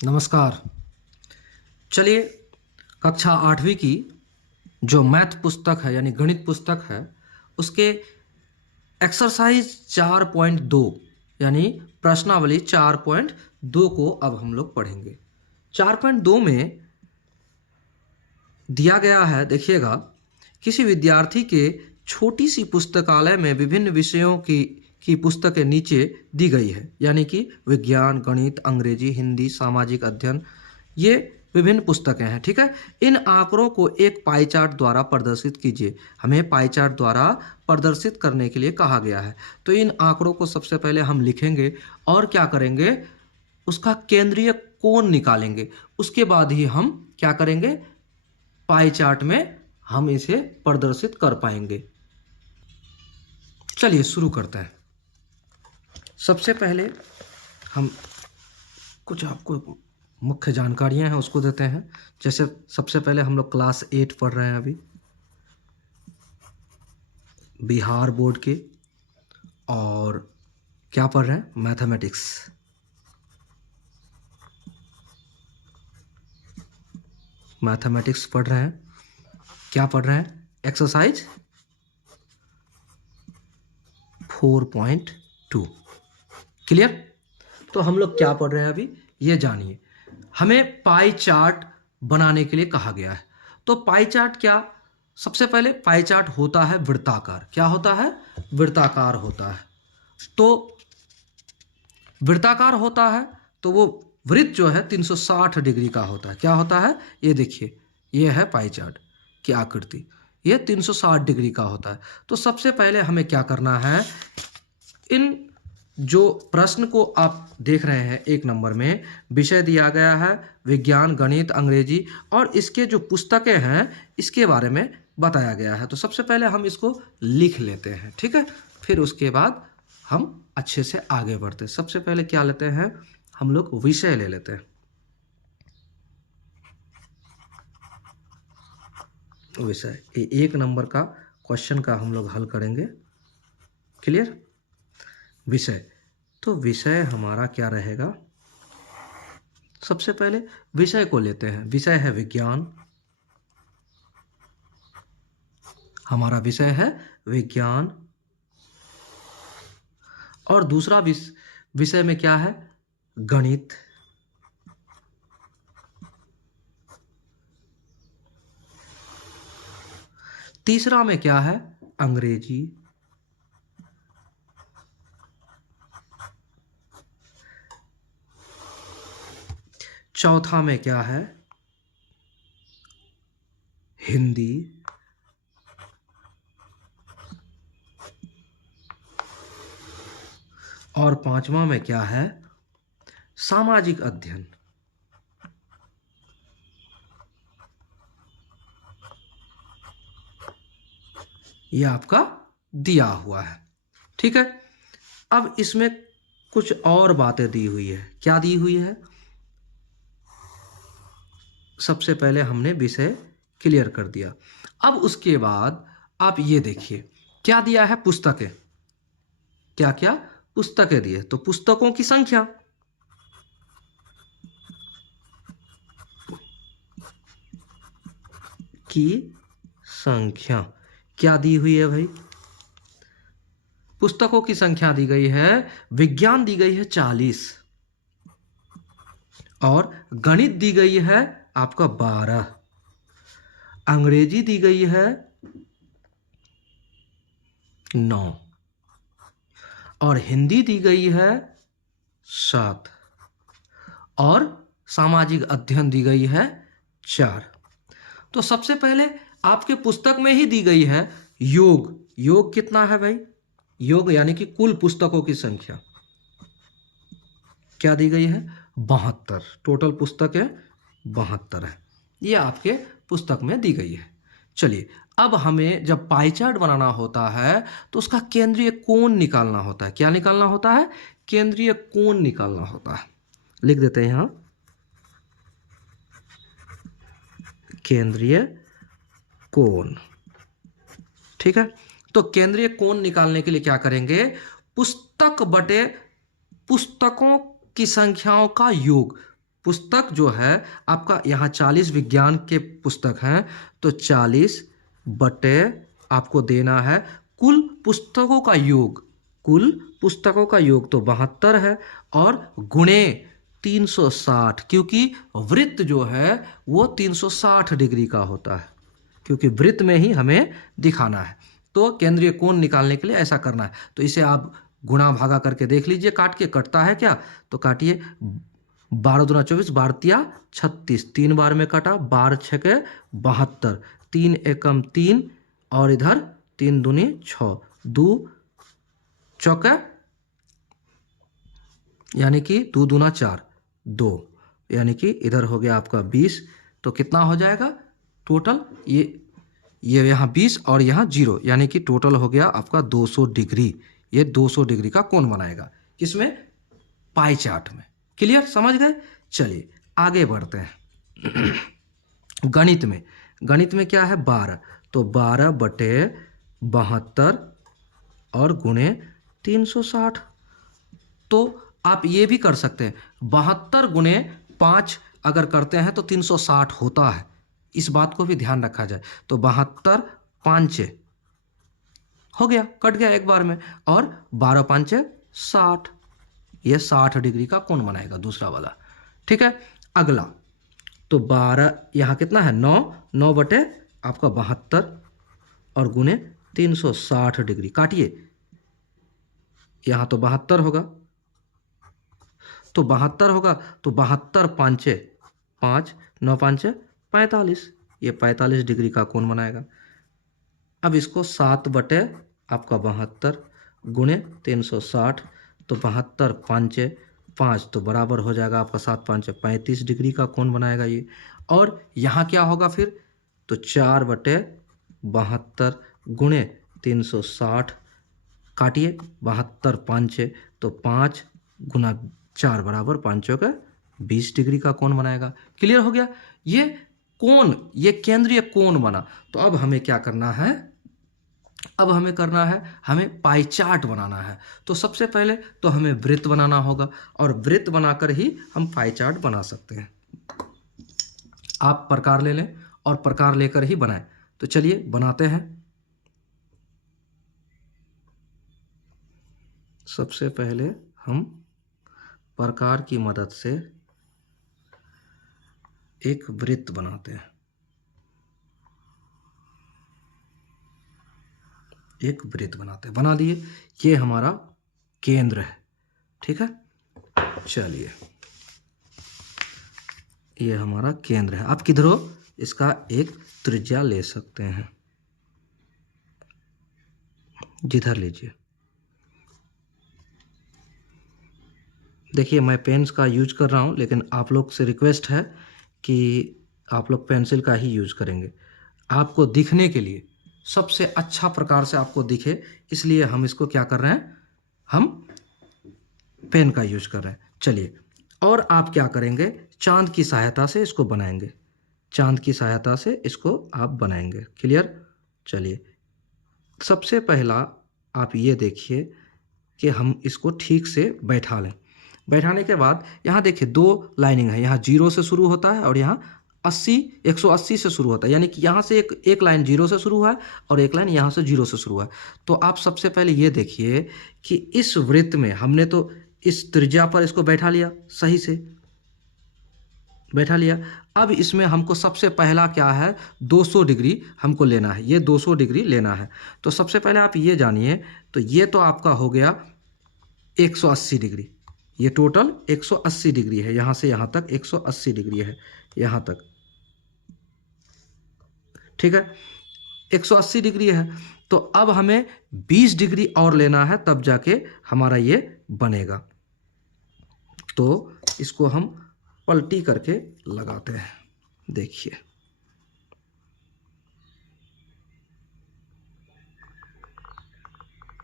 नमस्कार। चलिए, कक्षा 8वीं की जो मैथ पुस्तक है यानी गणित पुस्तक है, उसके एक्सरसाइज 4.2 यानी प्रश्नावली 4.2 को अब हम लोग पढ़ेंगे। 4.2 में दिया गया है, देखिएगा, किसी विद्यार्थी के छोटी सी पुस्तकालय में विभिन्न विषयों की पुस्तकें नीचे दी गई है, यानी कि विज्ञान, गणित, अंग्रेजी, हिंदी, सामाजिक अध्ययन, ये विभिन्न पुस्तकें हैं। ठीक है, इन आंकड़ों को एक पाई चार्ट द्वारा प्रदर्शित कीजिए। हमें पाई चार्ट द्वारा प्रदर्शित करने के लिए कहा गया है। तो इन आंकड़ों को सबसे पहले हम लिखेंगे और क्या करेंगे, उसका केंद्रीय कोण निकालेंगे। उसके बाद ही हम क्या करेंगे, पाई चार्ट में हम इसे प्रदर्शित कर पाएंगे। चलिए शुरू करते हैं। सबसे पहले हम कुछ आपको मुख्य जानकारियां हैं उसको देते हैं। जैसे सबसे पहले हम लोग क्लास 8 पढ़ रहे हैं अभी, बिहार बोर्ड के, और क्या पढ़ रहे हैं, मैथमेटिक्स। मैथमेटिक्स पढ़ रहे हैं। क्या पढ़ रहे हैं, एक्सरसाइज 4.2। क्लियर। तो हम लोग क्या पढ़ रहे हैं अभी, ये जानिए। हमें पाई चार्ट बनाने के लिए कहा गया है। तो पाई चार्ट क्या, सबसे पहले पाई चार्ट होता है वृत्ताकार। क्या होता है, वृत्ताकार होता है। तो वृत्ताकार होता है तो वो वृत्त जो है 360 डिग्री का होता है। क्या होता है, ये देखिए, ये है पाई चार्ट की आकृति, ये 360 डिग्री का होता है। तो सबसे पहले हमें क्या करना है, इन जो प्रश्न को आप देख रहे हैं 1 नंबर में विषय दिया गया है विज्ञान, गणित, अंग्रेजी, और इसके जो पुस्तकें हैं इसके बारे में बताया गया है। तो सबसे पहले हम इसको लिख लेते हैं, ठीक है। फिर उसके बाद हम अच्छे से आगे बढ़ते हैं। सबसे पहले क्या लेते हैं, हम लोग विषय ले लेते हैं। विषय 1 नंबर का क्वेश्चन का हम लोग हल करेंगे। क्लियर। विषय, तो विषय हमारा क्या रहेगा, सबसे पहले विषय को लेते हैं। विषय है विज्ञान, हमारा विषय है विज्ञान। और दूसरा विषय में क्या है, गणित। तीसरा में क्या है, अंग्रेजी। चौथा में क्या है, हिंदी। और पांचवा में क्या है, सामाजिक अध्ययन। ये आपका दिया हुआ है, ठीक है। अब इसमें कुछ और बातें दी हुई है। क्या दी हुई है, सबसे पहले हमने विषय क्लियर कर दिया। अब उसके बाद आप ये देखिए क्या दिया है, पुस्तकें। क्या क्या पुस्तकें दी है, तो पुस्तकों की संख्या, क्या दी हुई है भाई, पुस्तकों की संख्या दी गई है। विज्ञान दी गई है 40, और गणित दी गई है आपका 12, अंग्रेजी दी गई है 9, और हिंदी दी गई है 7, और सामाजिक अध्ययन दी गई है 4। तो सबसे पहले आपके पुस्तक में ही दी गई है योग। योग कितना है भाई, योग यानी कि कुल पुस्तकों की संख्या क्या दी गई है, 72। टोटल पुस्तक है 72 है, ये आपके पुस्तक में दी गई है। चलिए, अब हमें जब पाई चार्ट बनाना होता है तो उसका केंद्रीय कोण निकालना होता है। क्या निकालना होता है, केंद्रीय कोण निकालना होता है। लिख देते हैं यहां, केंद्रीय कोण। ठीक है, तो केंद्रीय कोण निकालने के लिए क्या करेंगे, पुस्तक बटे पुस्तकों की संख्याओं का योग। पुस्तक जो है आपका, यहाँ 40 विज्ञान के पुस्तक हैं, तो 40 बटे आपको देना है कुल पुस्तकों का योग। कुल पुस्तकों का योग तो 72 है, और गुणे 360, क्योंकि वृत्त जो है वो 360 डिग्री का होता है, क्योंकि वृत्त में ही हमें दिखाना है। तो केंद्रीय कोण निकालने के लिए ऐसा करना है। तो इसे आप गुणा भागा करके देख लीजिए, काट के कटता है क्या, तो काटिए। 12 दूना 24, 12 तिया 36, 3 बार में कटा, 12 छके 72, 3 एकम 3, और इधर 3 दूनी 6, 2 चौका यानी कि 2 दूना 4, 2, यानी कि इधर हो गया आपका 20। तो कितना हो जाएगा टोटल, ये यहाँ 20 और यहाँ 0, यानी कि टोटल हो गया आपका 200 डिग्री। ये 200 डिग्री का कोण बनाएगा, किसमें, पाई चार्ट में। क्लियर, समझ गए। चलिए आगे बढ़ते हैं। गणित में क्या है, 12, तो 12 बटे 72 और गुणे 360। तो आप ये भी कर सकते हैं, 72 गुणे 5 अगर करते हैं तो 360 होता है, इस बात को भी ध्यान रखा जाए। तो 72 5 हो गया, कट गया एक बार में, और 12 5 60, ये 60 डिग्री का कोण बनाएगा दूसरा वाला। ठीक है, अगला तो 12 यहाँ कितना है, 9 बटे आपका 72 और गुणे 360 डिग्री। काटिए, यहाँ तो 72 होगा, तो 72 होगा, तो 72 5 5, 9 5 45, ये 45 डिग्री का कोण बनाएगा। अब इसको 7 बटे आपका 72 गुणे 360, तो 72 5 5, तो बराबर हो जाएगा आपका 7 5 35 डिग्री का कोण बनाएगा ये। और यहाँ क्या होगा फिर, तो 4 बटे 72 गुणे 360, काटिए, 72 5, तो 5 गुना 4 बराबर 5 का 20 डिग्री का कोण बनाएगा। क्लियर हो गया, ये कोण, ये केंद्रीय कोण बना। तो अब हमें क्या करना है, अब हमें करना है, हमें पाई चार्ट बनाना है। तो सबसे पहले तो हमें वृत्त बनाना होगा, और वृत्त बनाकर ही हम पाई चार्ट बना सकते हैं। आप प्रकार ले लें और प्रकार लेकर ही बनाएं। तो चलिए बनाते हैं। सबसे पहले हम प्रकार की मदद से एक वृत्त बनाते हैं, एक वृत्त बनाते हैं। बना दिए, ये हमारा केंद्र है। ठीक है, चलिए ये हमारा केंद्र है। आप किधरों इसका एक त्रिज्या ले सकते हैं, जिधर लीजिए। देखिए मैं पेन्स का यूज कर रहा हूँ, लेकिन आप लोग से रिक्वेस्ट है कि आप लोग पेंसिल का ही यूज करेंगे, आपको दिखने के लिए, सबसे अच्छा प्रकार से आपको दिखे, इसलिए हम इसको क्या कर रहे हैं, हम पेन का यूज कर रहे हैं। चलिए, और आप क्या करेंगे, चांद की सहायता से इसको बनाएंगे, चांद की सहायता से इसको आप बनाएंगे। क्लियर, चलिए सबसे पहला आप ये देखिए कि हम इसको ठीक से बैठा लें। बैठाने के बाद यहाँ देखिए 2 लाइनिंग है, यहाँ 0 से शुरू होता है और यहाँ 180 से शुरू होता है, यानी कि यहाँ से एक लाइन 0 से शुरू है और एक लाइन यहाँ से 0 से शुरू है। तो आप सबसे पहले ये देखिए कि इस वृत्त में हमने तो इस त्रिज्या पर इसको बैठा लिया, सही से बैठा लिया। अब इसमें हमको सबसे पहला क्या है, 200 डिग्री हमको लेना है, ये 200 डिग्री लेना है। तो सबसे पहले आप ये जानिए, तो ये तो आपका हो गया 180 डिग्री, ये टोटल 180 डिग्री है, यहाँ से यहाँ तक 180 डिग्री है, यहाँ तक। ठीक है, 180 डिग्री है। तो अब हमें 20 डिग्री और लेना है, तब जाके हमारा ये बनेगा। तो इसको हम पलटी करके लगाते हैं। देखिए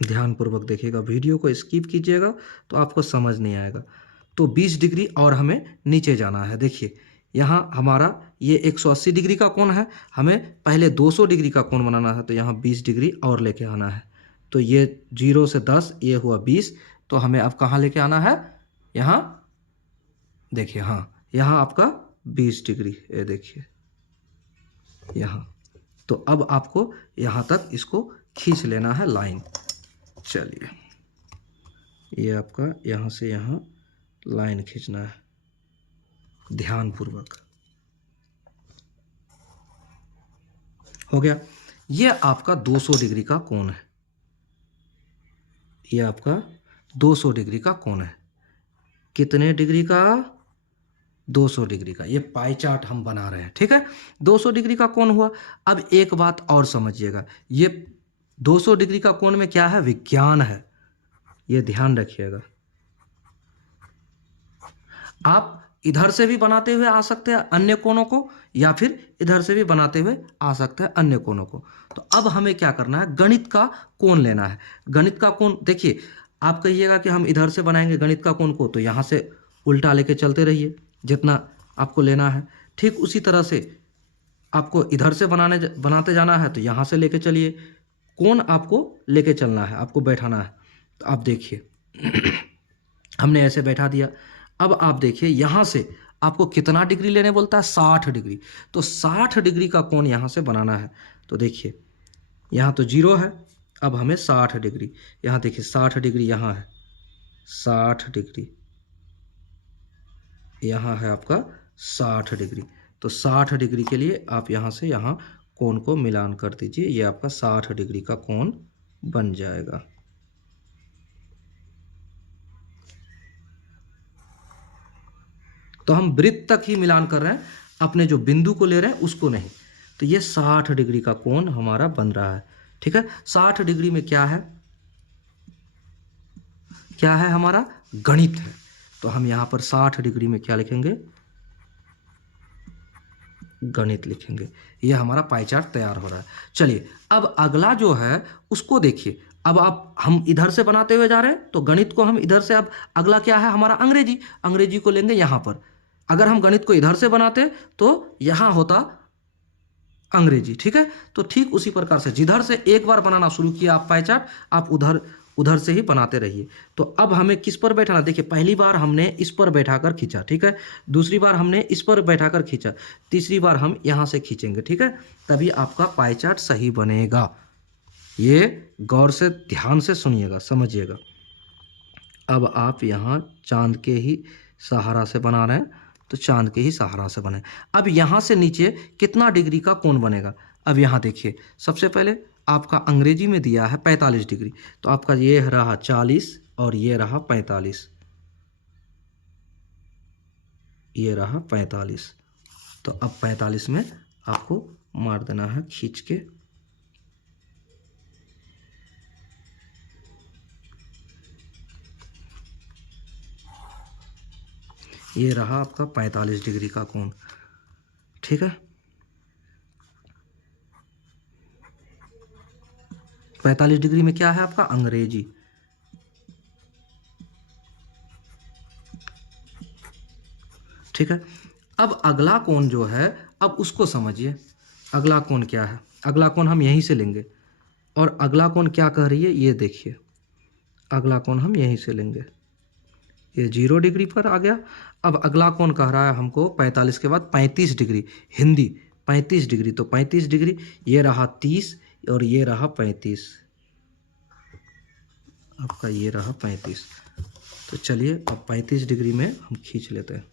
ध्यानपूर्वक देखिएगा, वीडियो को स्किप कीजिएगा तो आपको समझ नहीं आएगा। तो 20 डिग्री और हमें नीचे जाना है। देखिए यहाँ हमारा ये 180 डिग्री का कोण है, हमें पहले 200 डिग्री का कोण बनाना है, तो यहाँ 20 डिग्री और लेके आना है। तो ये 0 से 10, ये हुआ 20, तो हमें अब कहाँ लेके आना है, यहाँ देखिए, हाँ यहाँ आपका 20 डिग्री, ये देखिए यहाँ। तो अब आपको यहाँ तक इसको खींच लेना है लाइन। चलिए, ये आपका यहाँ से यहाँ लाइन खींचना है ध्यानपूर्वक। हो गया। ये आपका 200 डिग्री का कोण है, ये आपका 200 डिग्री का कोण है। कितने डिग्री का? 200 डिग्री का। ये पाई चार्ट हम बना रहे हैं, ठीक है। 200 डिग्री का कोण हुआ। अब एक बात और समझिएगा, ये 200 डिग्री का कोण में क्या है? विज्ञान है, ये ध्यान रखिएगा। आप इधर से भी बनाते हुए आ सकते हैं अन्य कोणों को, या फिर इधर से भी बनाते हुए आ सकते हैं अन्य कोणों को। तो अब हमें क्या करना है? गणित का कोण लेना है। गणित का कोण देखिए, आप कहिएगा कि हम इधर से बनाएंगे गणित का कोण को, तो यहाँ से उल्टा लेके चलते रहिए जितना आपको लेना है। ठीक उसी तरह से आपको इधर से बनाते जाना है, तो यहाँ से लेके चलिए। कोण आपको लेके चलना है, आपको बैठाना है। तो आप देखिए हमने ऐसे बैठा दिया। अब आप देखिए यहाँ से आपको कितना डिग्री लेने बोलता है? 60 डिग्री। तो 60 डिग्री का कोण यहाँ से बनाना है। तो देखिए यहाँ तो 0 है, अब हमें 60 डिग्री, यहाँ देखिए 60 डिग्री यहाँ है, 60 डिग्री यहाँ है आपका 60 डिग्री। तो 60 डिग्री के लिए आप यहाँ से यहाँ कोण को मिलान कर दीजिए, ये आपका 60 डिग्री का कोण बन जाएगा। तो हम वृत्त तक ही मिलान कर रहे हैं, अपने जो बिंदु को ले रहे हैं उसको नहीं। तो ये 60 डिग्री का कोण हमारा बन रहा है, ठीक है। 60 डिग्री में क्या है? क्या है? हमारा गणित है। तो हम यहाँ पर 60 डिग्री में क्या लिखेंगे? गणित लिखेंगे। ये हमारा पाई चार्ट तैयार हो रहा है। चलिए, अब अगला जो है उसको देखिए। अब हम इधर से बनाते हुए जा रहे हैं, तो गणित को हम इधर से, अब अगला क्या है हमारा? अंग्रेजी। अंग्रेजी को लेंगे यहाँ पर। अगर हम गणित को इधर से बनाते तो यहाँ होता अंग्रेजी, ठीक है। तो ठीक उसी प्रकार से जिधर से एक बार बनाना शुरू किया आप पाई चार्ट, आप उधर से ही बनाते रहिए। तो अब हमें किस पर बैठाना? देखिए, पहली बार हमने इस पर बैठाकर खींचा, ठीक है। दूसरी बार हमने इस पर बैठाकर खींचा, तीसरी बार हम यहाँ से खींचेंगे, ठीक है। तभी आपका पाई चार्ट सही बनेगा। ये गौर से ध्यान से सुनिएगा, समझिएगा। अब आप यहाँ चांद के ही सहारा से बना रहे हैं, तो चांद के ही सहारा से बने। अब यहाँ से नीचे कितना डिग्री का कोण बनेगा? अब यहाँ देखिए, सबसे पहले आपका अंग्रेजी में दिया है 45 डिग्री, तो आपका ये रहा 40 और ये रहा 45, ये रहा 45। तो अब 45 में आपको मार देना है खींच के। ये रहा आपका 45 डिग्री का कोण, ठीक है। 45 डिग्री में क्या है आपका? अंग्रेजी। ठीक है। अब अगला कोण जो है, अब उसको समझिए। अगला कोण क्या है? अगला कोण हम यहीं से लेंगे, और अगला कोण क्या कह रही है ये देखिए। अगला कोण हम यहीं से लेंगे, ये 0 डिग्री पर आ गया। अब अगला कोण कह रहा है हमको 45 के बाद 35 डिग्री, हिंदी 35 डिग्री। तो 35 डिग्री, ये रहा 30 और ये रहा 35, आपका ये रहा 35। तो चलिए, अब 35 डिग्री में हम खींच लेते हैं।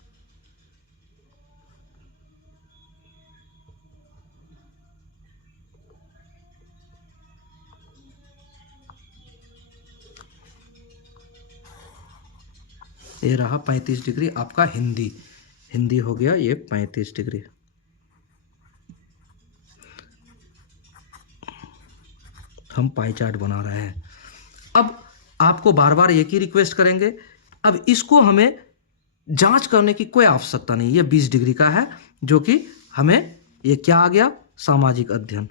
ये रहा 35 डिग्री आपका हिंदी, हिंदी हो गया ये 35 डिग्री। हम पाई चार्ट बना रहे हैं। अब आपको बार बार एक ही रिक्वेस्ट करेंगे, अब इसको हमें जांच करने की कोई आवश्यकता नहीं। ये 20 डिग्री का है, जो कि हमें ये क्या आ गया? सामाजिक अध्ययन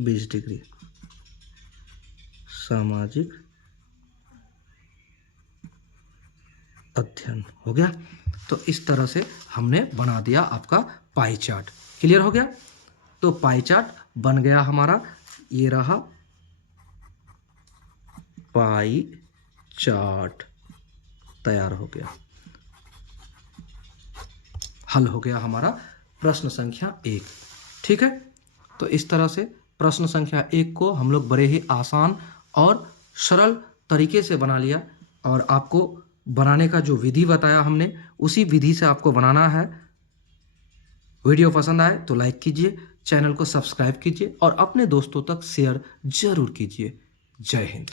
20 डिग्री, सामाजिक अध्ययन हो गया। तो इस तरह से हमने बना दिया आपका पाई चार्ट। क्लियर हो गया? तो पाई चार्ट बन गया हमारा, ये रहा पाई चार्ट तैयार हो गया। हल हो गया हमारा प्रश्न संख्या 1। ठीक है, तो इस तरह से प्रश्न संख्या 1 को हम लोग बड़े ही आसान और सरल तरीके से बना लिया, और आपको बनाने का जो विधि बताया हमने उसी विधि से आपको बनाना है। वीडियो पसंद आए तो लाइक कीजिए, चैनल को सब्सक्राइब कीजिए और अपने दोस्तों तक शेयर जरूर कीजिए। जय हिंद।